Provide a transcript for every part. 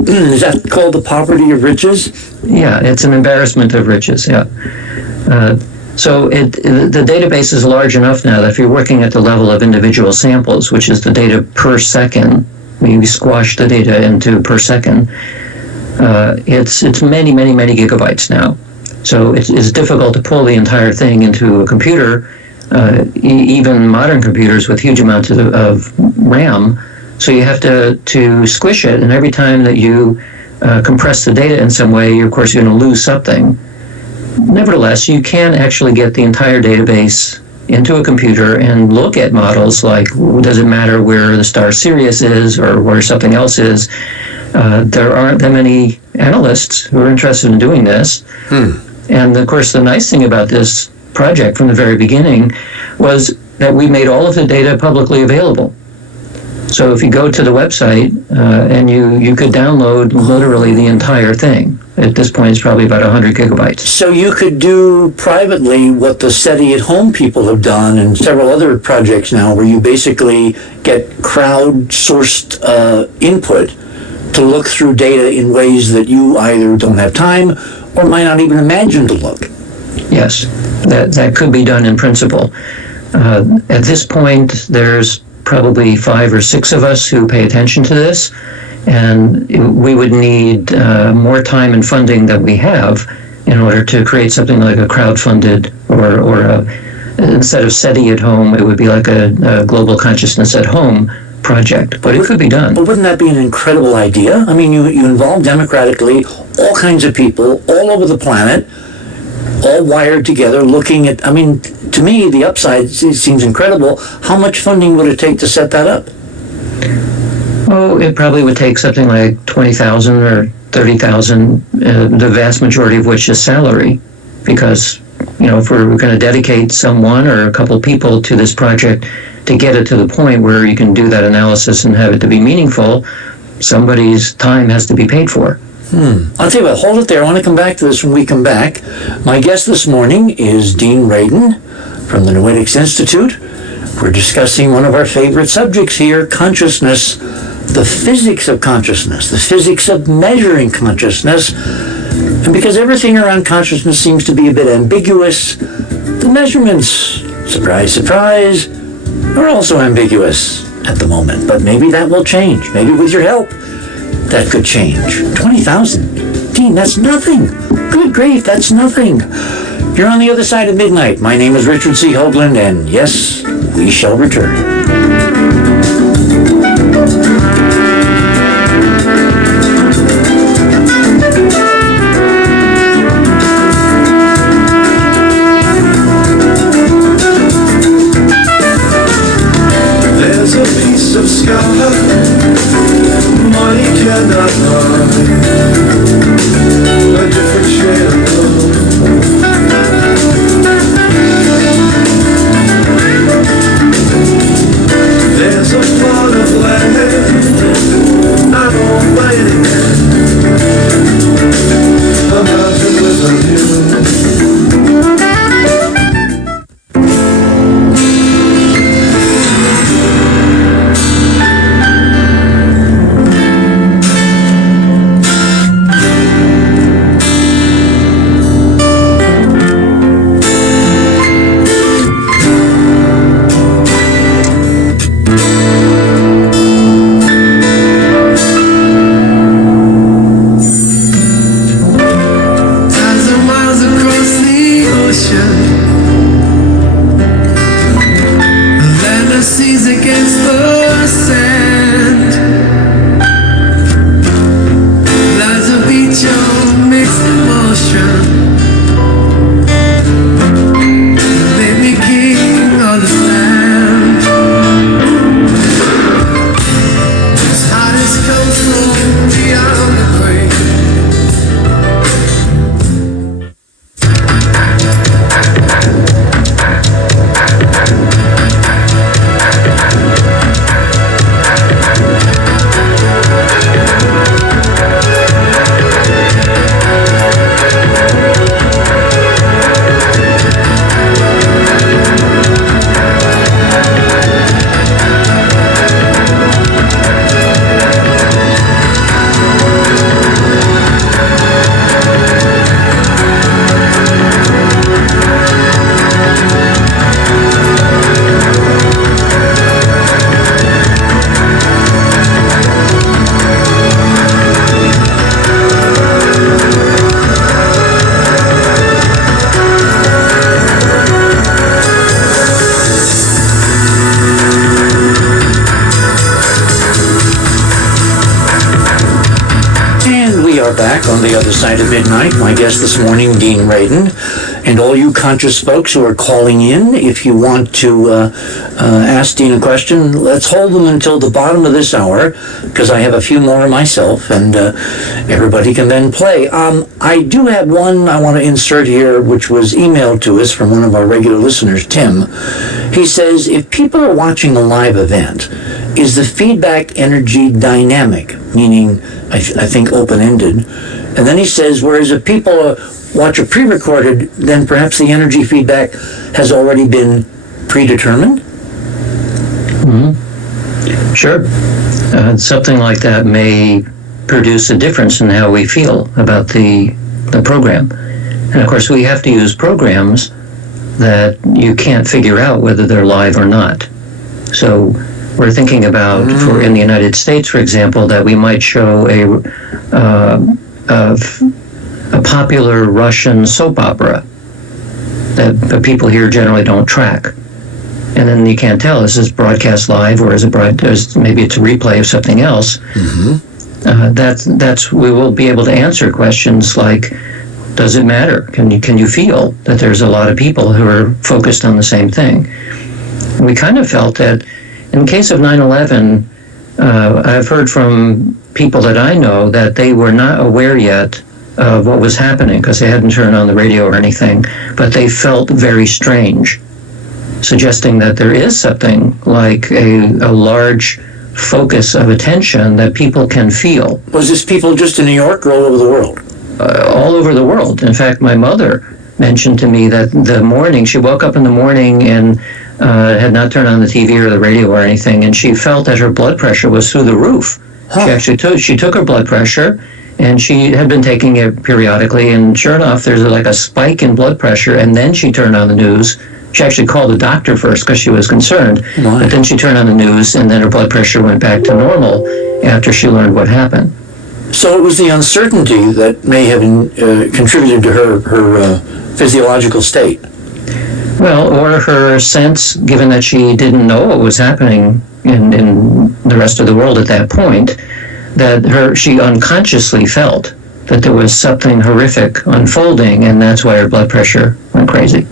Is that called the poverty of riches? Yeah, it's an embarrassment of riches, yeah. So the database is large enough now that if you're working at the level of individual samples, which is the data per second, we squash the data into per second, it's many, many, many gigabytes now. So it's difficult to pull the entire thing into a computer, even modern computers with huge amounts of RAM. So you have to squish it, and every time that you compress the data in some way, of course, you're going to lose something. Nevertheless, you can actually get the entire database into a computer and look at models like, does it matter where the star Sirius is or where something else is? There aren't that many analysts who are interested in doing this. And of course, the nice thing about this project from the very beginning was that we made all of the data publicly available. So if you go to the website and you could download literally the entire thing. At this point, it's probably about 100 gigabytes. So you could do privately what the SETI at Home people have done and several other projects now, where you basically get crowd-sourced input to look through data in ways that you either don't have time or might not even imagine to look. Yes, that could be done in principle. At this point, there's probably 5 or 6 of us who pay attention to this, and we would need more time and funding than we have in order to create something like a crowd-funded or instead of SETI at Home, it would be like a Global Consciousness at Home project, but it could be done. But wouldn't that be an incredible idea? I mean, you involve democratically all kinds of people all over the planet, all wired together, looking at, I mean, to me, the upside seems incredible. How much funding would it take to set that up? Oh, it probably would take something like 20,000 or 30,000, the vast majority of which is salary, because, if we're going to dedicate someone or a couple people to this project to get it to the point where you can do that analysis and have it to be meaningful, somebody's time has to be paid for. I'll tell you what, hold it there. I want to come back to this when we come back. My guest this morning is Dean Radin from the Noetics Institute. We're discussing one of our favorite subjects here, consciousness, the physics of consciousness, the physics of measuring consciousness. And because everything around consciousness seems to be a bit ambiguous, the measurements, surprise, surprise, are also ambiguous at the moment. But maybe that will change. Maybe with your help, that could change. 20,000. Dean, that's nothing. Good grief, that's nothing. You're on the other side of midnight. My name is Richard C. Hoagland, and yes, we shall return. There's a piece of sky money cannot buy, a different shade of blue. There's a plot of land I won't buy it again, a mountain with a view. And we are back on the other side of midnight. My guest this morning, Dean Radin. And all you conscious folks who are calling in, if you want to ask Dean a question, let's hold them until the bottom of this hour, because I have a few more myself, and everybody can then play. I do have one I want to insert here, which was emailed to us from one of our regular listeners, Tim. He says, if people are watching a live event, is the feedback energy dynamic, meaning, I think, open-ended? And then he says, whereas if people watch a pre-recorded, then perhaps the energy feedback has already been predetermined? Mm-hmm. Sure. Something like that may produce a difference in how we feel about the program. And of course, we have to use programs that you can't figure out whether they're live or not. So we're thinking about, for in the United States, for example, that we might show a popular Russian soap opera that people here generally don't track. And then you can't tell, is this broadcast live or is it maybe it's a replay of something else? Mm-hmm. We will be able to answer questions like, does it matter? Can you feel that there's a lot of people who are focused on the same thing? We kind of felt that in the case of 9/11, I've heard from people that I know that they were not aware yet of what was happening because they hadn't turned on the radio or anything, but they felt very strange, suggesting that there is something like a large focus of attention that people can feel. Was this people just in New York or all over the world? All over the world. In fact, my mother mentioned to me that she woke up in the morning and had not turned on the TV or the radio or anything, and she felt that her blood pressure was through the roof. Huh. She took her blood pressure, and she had been taking it periodically, and sure enough, there's like a spike in blood pressure, and then she turned on the news. She actually called the doctor first because she was concerned, but then she turned on the news, and then her blood pressure went back to normal after she learned what happened. So it was the uncertainty that may have contributed to her physiological state. Well, or her sense, given that she didn't know what was happening in the rest of the world at that point, that she unconsciously felt that there was something horrific unfolding, and that's why her blood pressure went crazy.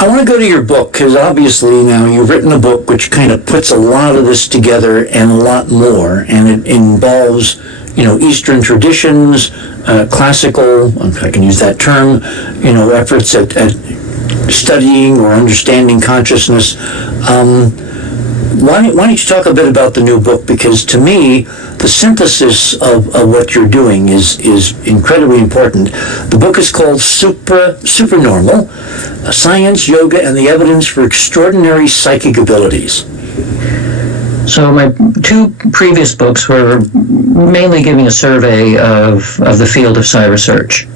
I want to go to your book, because obviously now you've written a book which kind of puts a lot of this together and a lot more, and it involves, Eastern traditions, classical, if I can use that term, efforts at studying or understanding consciousness. Why don't you talk a bit about the new book? Because to me, the synthesis of what you're doing is incredibly important. The book is called Supernormal, Science, Yoga, and the Evidence for Extraordinary Psychic Abilities. So my two previous books were mainly giving a survey of the field of psi research.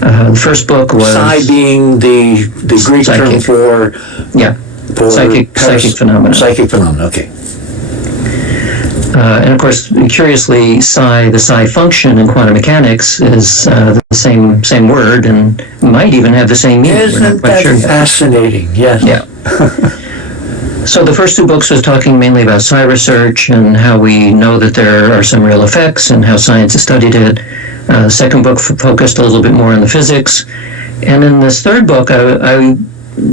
The first book was... Psi being the Greek term for... Yeah, psychic phenomena. Psychic phenomena, okay. And of course, curiously, the psi function in quantum mechanics is the same word and might even have the same meaning. Isn't that fascinating? Yes. Yeah. So the first two books was talking mainly about psi research and how we know that there are some real effects and how science has studied it. The second book focused a little bit more on the physics. And in this third book, I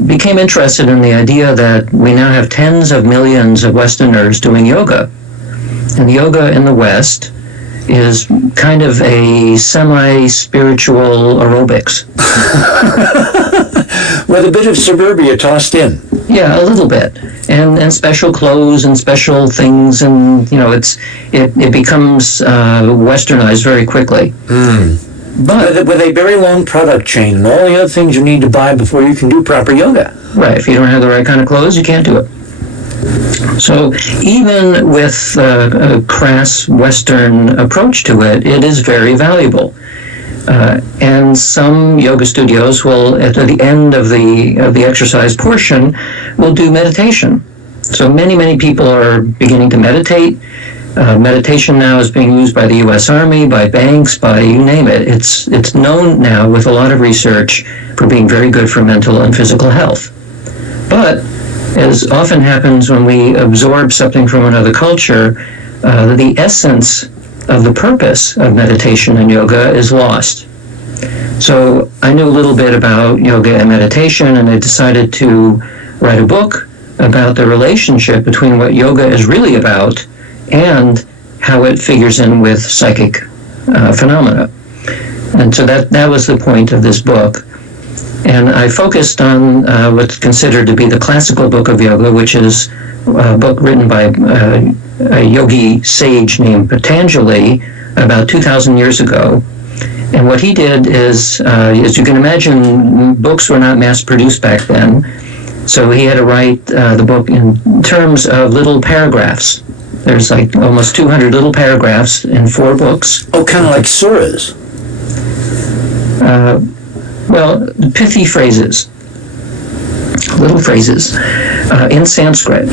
became interested in the idea that we now have tens of millions of Westerners doing yoga. And yoga in the West is kind of a semi-spiritual aerobics. With a bit of suburbia tossed in. Yeah, a little bit. And special clothes and special things, and it becomes westernized very quickly. But with a very long product chain and all the other things you need to buy before you can do proper yoga. Right, if you don't have the right kind of clothes, you can't do it. So even with a crass Western approach to it, it is very valuable. And some yoga studios will, at the end of the exercise portion, will do meditation. So many people are beginning to meditate. Meditation now is being used by the U.S. Army, by banks, by you name it. It's known now with a lot of research for being very good for mental and physical health. But as often happens when we absorb something from another culture, the essence of the purpose of meditation and yoga is lost. So I knew a little bit about yoga and meditation, and I decided to write a book about the relationship between what yoga is really about and how it figures in with psychic phenomena. And so that was the point of this book. And I focused on what's considered to be the classical book of yoga, which is a book written by a yogi sage named Patanjali about 2,000 years ago. And what he did is, as you can imagine, books were not mass-produced back then. So he had to write the book in terms of little paragraphs. There's like almost 200 little paragraphs in 4 books. Oh, kind of like surahs. Well, pithy phrases, little phrases, in Sanskrit,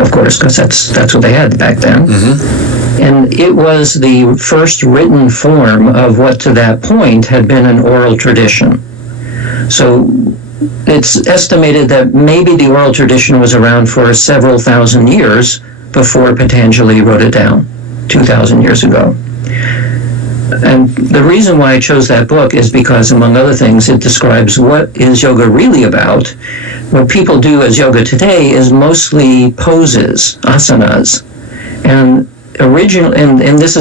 of course, because that's what they had back then. Mm-hmm. And it was the first written form of what to that point had been an oral tradition. So it's estimated that maybe the oral tradition was around for several thousand years before Patanjali wrote it down, 2,000 years ago. And the reason why I chose that book is because, among other things, it describes what is yoga really about. What people do as yoga today is mostly poses, asanas. And this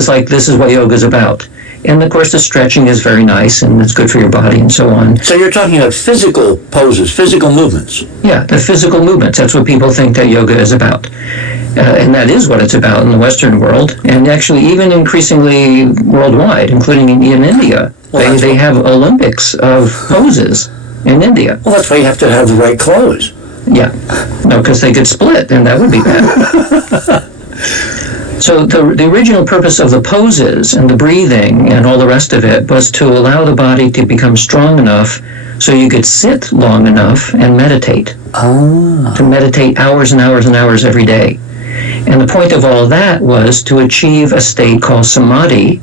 is what yoga is about. And of course the stretching is very nice and it's good for your body and so on. So you're talking about physical poses, physical movements. Yeah, the physical movements. That's what people think that yoga is about. And that is what it's about in the Western world, and actually even increasingly worldwide, including in India. They have Olympics of poses in India. Well, that's why you have to have the right clothes. Yeah, no, because they could split, and that would be bad. So the original purpose of the poses and the breathing and all the rest of it was to allow the body to become strong enough so you could sit long enough and meditate. To meditate hours and hours and hours every day. And the point of all that was to achieve a state called samadhi,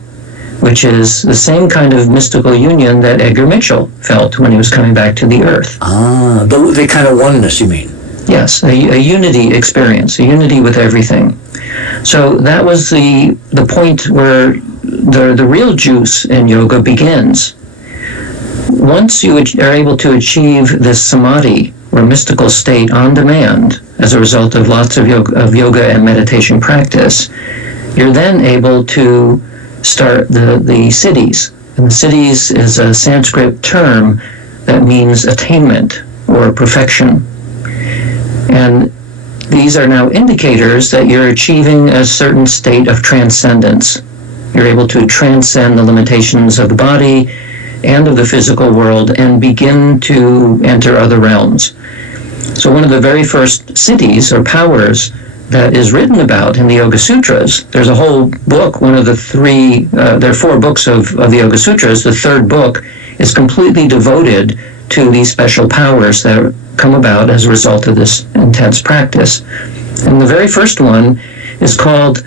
which is the same kind of mystical union that Edgar Mitchell felt when he was coming back to the earth. The kind of oneness, you mean? Yes, a unity experience, a unity with everything. So that was the point where the real juice in yoga begins. Once you are able to achieve this samadhi, or mystical state on demand, as a result of lots of yoga and meditation practice, you're then able to start the siddhis. And the siddhis is a Sanskrit term that means attainment or perfection. And these are now indicators that you're achieving a certain state of transcendence. You're able to transcend the limitations of the body and of the physical world and begin to enter other realms. So one of the very first siddhis or powers that is written about in the Yoga Sutras, there's a whole book, one of the 3, there are 4 books of the Yoga Sutras. The 3rd book is completely devoted to these special powers that come about as a result of this intense practice. And the very first one is called,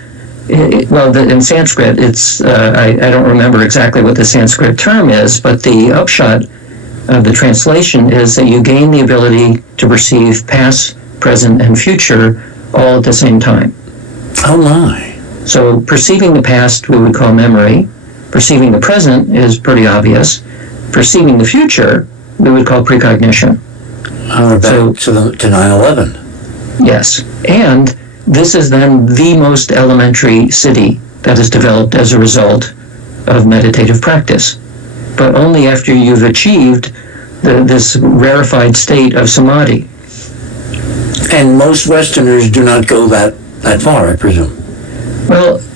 in Sanskrit, it's, I don't remember exactly what the Sanskrit term is, but the upshot of the translation is that you gain the ability to perceive past, present, and future all at the same time. Oh my. So perceiving the past we would call memory. Perceiving the present is pretty obvious. Perceiving the future we would call precognition. Back to 9/11. Yes. And this is then the most elementary siddhi that is developed as a result of meditative practice. But only after you've achieved this rarefied state of samadhi. And most Westerners do not go that far, I presume. Well,